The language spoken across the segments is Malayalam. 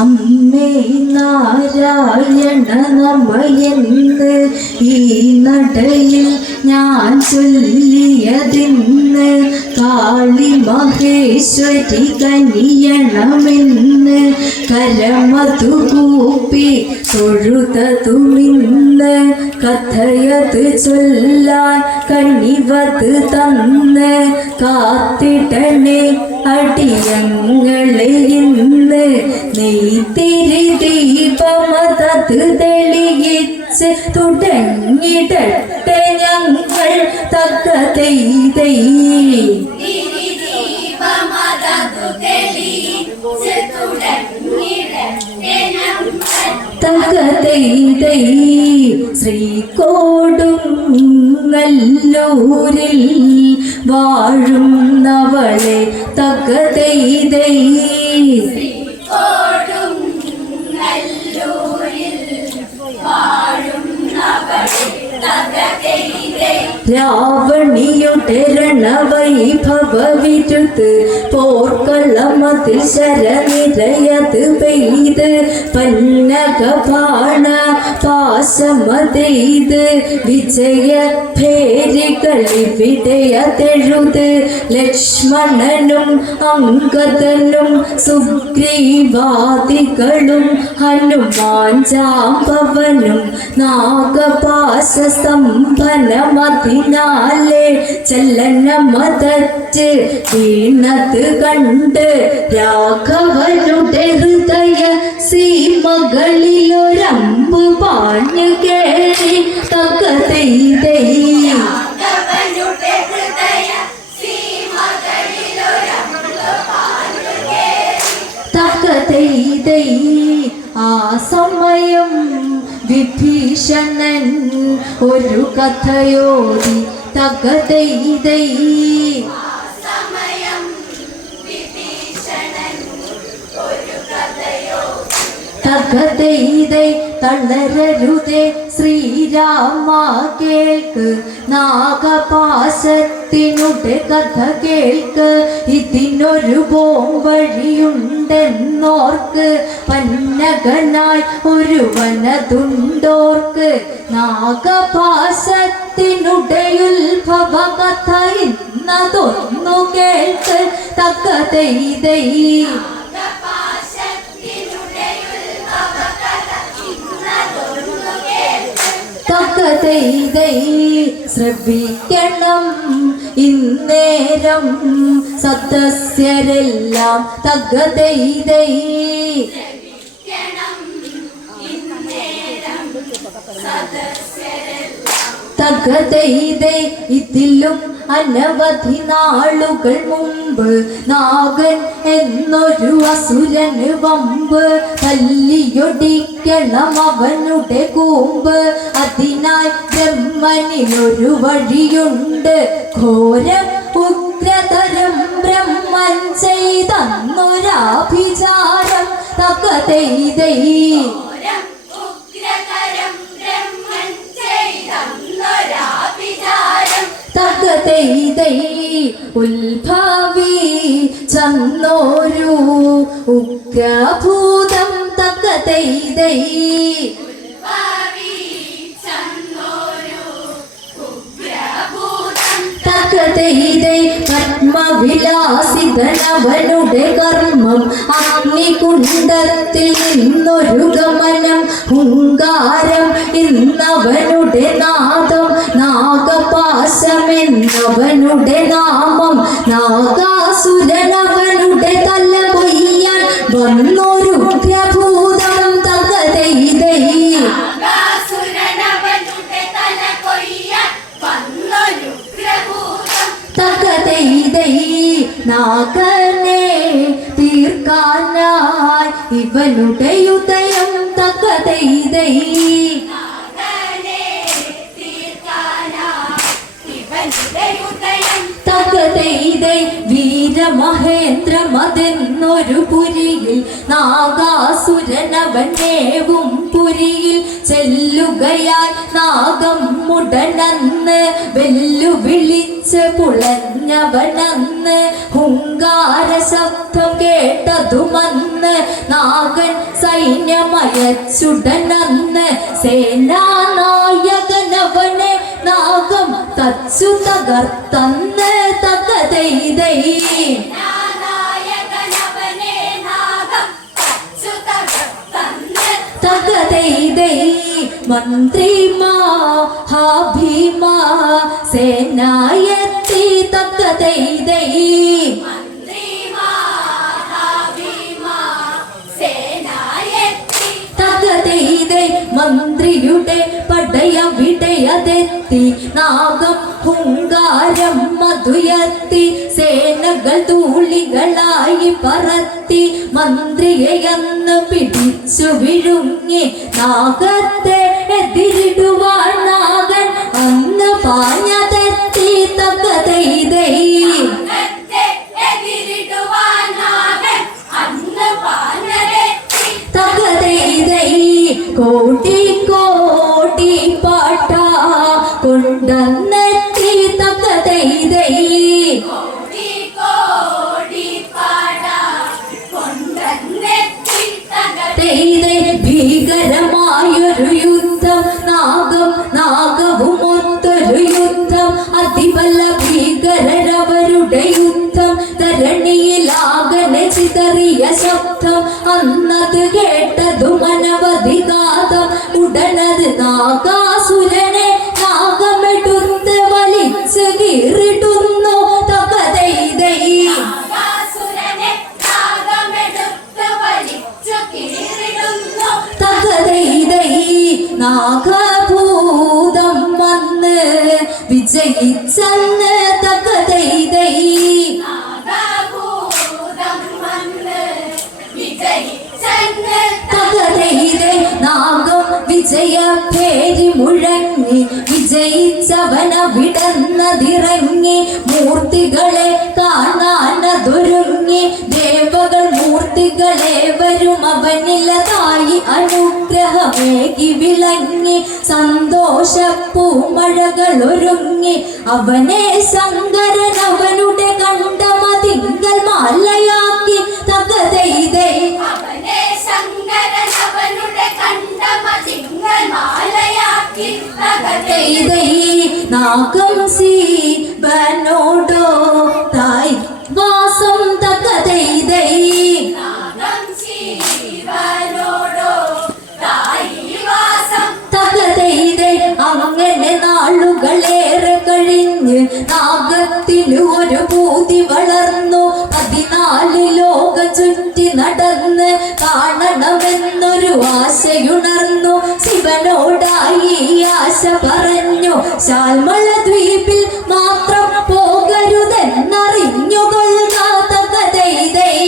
അമ്മേ നാരായണ നമയെന്ന് ഈ നടയിൽ ഞാൻ ചൊല്ലിയതിന്ന് കാളി മഹേശ്വരി കനിയണമെന്ന് കരമതു കൂപ്പി തൊഴുതുമിന്ന് കഥയത് ചൊല്ലാൻ കണിവത് തന്ന് കാത്തിടണേ. അടിയങ്ങളെ ഇന്ന് നെയ്ത്തിരി ദീപമതത് തെളിയിച്ച് തുടങ്ങിടട്ടെ ഞങ്ങൾ തക്ക തെയ്തൈ. തകതൈതൈ ശ്രീകോടും നല്ലൂരിൽ വാഴുന്നവളെ രാവണിയുടെ രണവൈഭവ വിരുത്ത് പോർക്കളമതിൽ ശരനിരയത് പെയ്ത് പന്നകപാണ പാശമതെയ്ത് വിജയ ഭേരികളിവിടയതെഴുത് ലക്ഷ്മണനും അങ്കദനും സുഗ്രീവാദികളും ഹനുമാൻ ജാമ്പവനും നാഗപാശ സ്തംഭനമതിനാലെ മതച്ച് വീണത് കണ്ട് രാഘവനുടെ ഹൃദയ സീമകളിലൊരമ്പ് പാഞ്ഞു കേറി തകതൈതൈ ആ സമയം വിഭീഷണൻ ഒരു കഥയോടി തകതൈതൈ തകതൈതൈ തളരരുതേ ശ്രീരാമ കേൾക്ക് നാഗപാശത്തിനുടെ കഥ കേൾക്ക്. ഇതിനൊരു പോംവഴിയുണ്ടെന്നോർക്ക് പന്നകനായി ഒരു വനതുണ്ടോർക്ക്. നാഗപാശത്തിനുടെ ഉത്ഭവ കഥ ഇന്നതൊന്നു കേൾക്ക് തകതൈതൈ തകതൈതൈ ശ്രവിക്കണം ഇന്നേരം സദസ്യരെല്ലാം തകതൈതൈ ക്ഷണം ഇന്നേരം തകതൈതൈ ഇതിലും അനവധി നാളുകൾ മുമ്പ് നാഗൻ എന്നൊരു അസുരന് വമ്പ്. തല്ലിയൊടിക്കണം അവനുടെ കൂമ്പ്. അതിനാൽ ബ്രഹ്മനിലൊരു വഴിയുണ്ട്. ഘോരം ഉഗ്രതരം ബ്രഹ്മൻ ചെയ്തന്നൊരാഭിചാരം തകതെയ്തൈ ഉഗ്രതരം ബ്രഹ്മൻ ചെയ്തന്നൊരാഭിചാരം തകതൈതൈ ചന്നോരു ഉഗ്രഭൂതം തകതൈതൈ തകതൈതൈ പത്മവിലാസിതനവനുടെ കർമ്മം അഗ്നികുണ്ടത്തിൽ നിന്നൊരു ഗമനം ഹുങ്കാരം ഇന്നവനുടെ നാദം നാഗപാശമെന്നവനുടെ നാമം നാഗാസുരനവനുടെ തല കൊയ്യാൻ വന്നൊരു പ്രഭൂതം തകതൈതൈ തകതൈതൈ നാഗനെ തീർക്കാനായി ഇവനുടെ ഉദയം തകതൈതൈ വീരമഹേന്ദ്രമതെന്നൊരു പുരിയിൽ നാഗാസുരനവനേവും പുരിയിൽ ചെല്ലുകയാൽ നാഗം മുടനന്ന് വെല്ലുവിളിച്ച് പുളഞ്ഞവനന്ന് ഹുങ്കാര ശബ്ദം കേട്ടതുമന്ന് നാഗൻ സൈന്യമയച്ചുടനന്ന് സേനാനായകനവനെ നാഗം തച്ചു തകർത്തന്ന് അച്യുതകർത്തന്ന് തകതൈതൈ മന്ത്രിമാ ഹാഭീമാ സേനായത്തി തകതൈതൈ മന്ത്രിയുടെ പടയവിടയതെത്തി നാഗം ഹുങ്കാരം മധുയത്തി സേനകൾ തൂളികളായി പറത്തി. മന്ത്രിയെയെന്ന് പിടിച്ചു വിഴുങ്ങി. നാഗത്തെ എതിരിടുവാൻ നാഗൻ അന്ന് പാഞ്ഞതെത്തി. തകതൈതൈ അന്നത്തെ ഭീകരമായൊരു യുദ്ധം നാഗം നാഗവുമൊത്തൊരു യുദ്ധം. അതിബല ഭീകരരവരുടെ യുദ്ധം ധരണിയിലാകനെ ചിതറിയ ശബ്ദം. അന്നത് കേട്ടതും അനവധി കാതം ഉടനത് നാഗാസുരനെ വിജയിച്ചന്ന് മൂർത്തികളെ കാണാനതൊരുങ്ങി ദേവകൾ മൂർത്തികളെ വരും അവനിലതായി അനുഗ്രഹമേകി വിളങ്ങി. സന്തോഷ പൂമഴകൾ ഒരുങ്ങി. അവനെ ശങ്കരൻ അവനുടെ കണ്ടമതിങ്കൽ മാലയാക്കി തകതൈതൈ അവനെ ശങ്കരൻ അവനുടെ മാലയാക്കി നാഗം തായ് ഒരു പൂതി വളർന്നു. പതിനാല് ലോക ചുറ്റി നടന്ന് കാണണമെന്നൊരു ആശയുണർന്നു. ശിവനോടായി ആശ പറഞ്ഞു. ശാൽമള ദ്വീപിൽ മാത്രം പോകരുതെന്നറിഞ്ഞുകൊള്ളുക തകതൈതൈ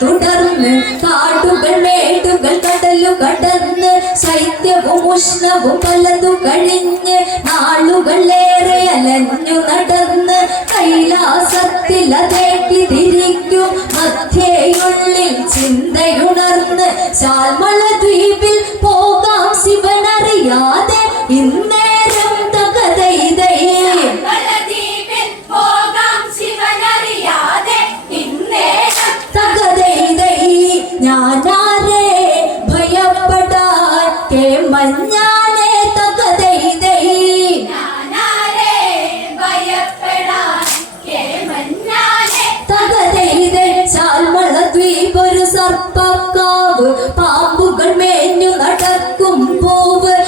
തുടർന്ന് കാടുകൾ മേടുകൾ കടലു കടന്ന് ശൈത്യവും ഉഷ്ണവും പലതു കഴിഞ്ഞ് നാളുകളേറെ അലഞ്ഞു നടന്ന് കൈലാസത്തിൽ അതേറ്റി തിരിക്കും മധ്യയുള്ളിൽ ചിന്തയുണർന്ന് ശാൽമള ദ്വീപൊരു സർപ്പക്കാവ്. പാമ്പുകൾ മേഞ്ഞു നടക്കും പൂവ്.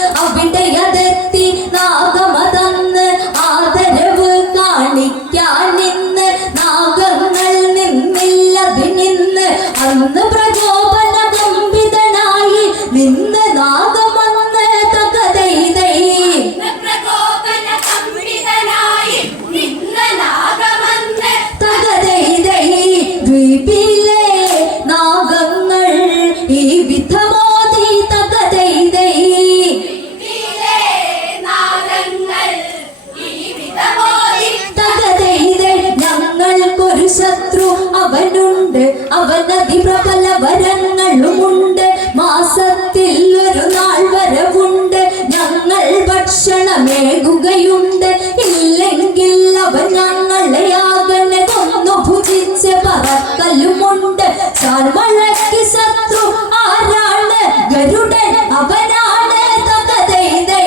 പ്രബല വരങ്ങളുമുണ്ട് മാസത്തിൽ ഒരു നാൾ വരവുണ്ട്. ഞങ്ങൾ ഭക്ഷണമേകുകയുണ്ട്. ഇല്ലെങ്കിൽ അവ ഞങ്ങളെ ആകനെ കൊന്നു ഭുജിച്ച് പറക്കലുമുണ്ട്. ചാർവഴക്ക് ശത്രു ആരാണ്? ഗരുഡൻ അവനാണ്. തകതൈതൈ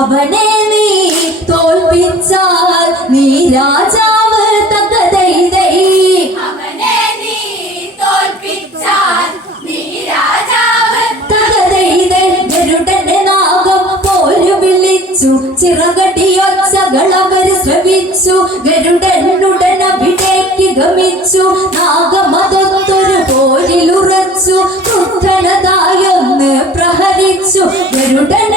അവനെ ഉറച്ചു നാഗമതത്തൊരു പോരിലുറച്ചു കുട്ടനതായൊന്ന് പ്രഹരിച്ചു ഗരുഡൻ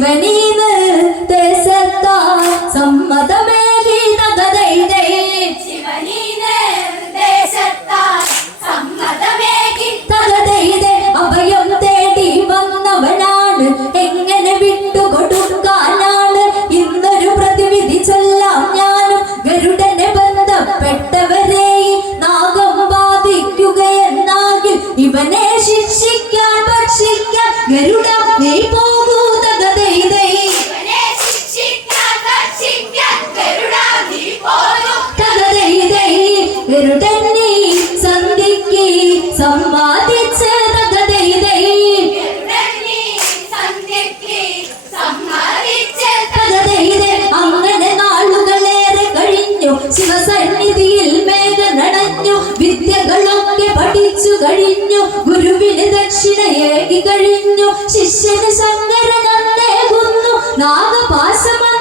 bienvenido. നൽകി കഴിഞ്ഞു. ശിഷ്യന് ശങ്കരനന്ദേകുന്നു നാഗപാസമ